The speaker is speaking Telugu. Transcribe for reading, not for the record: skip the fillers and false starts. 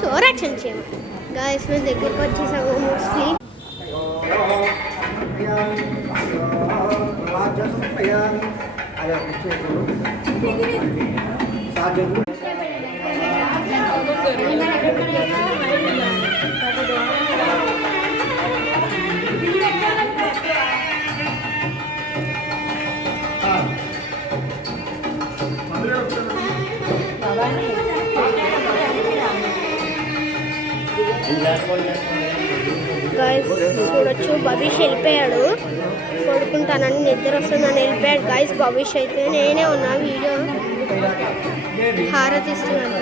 చూసి ఓవర్ యాక్షన్ చేయము గాయస్. మేము దగ్గరికి వచ్చేసాము మోస్ట్లీ. గాయస్ చూడొచ్చు, భవిష్ వెళ్ళిపోయాడు. పడుకుంటానని నిద్ర వస్తుందని వెళ్ళిపోయాడు గాయస్ భవిష్. అయితే నేనే ఉన్నా వీడియో హారతిస్తున్నాను.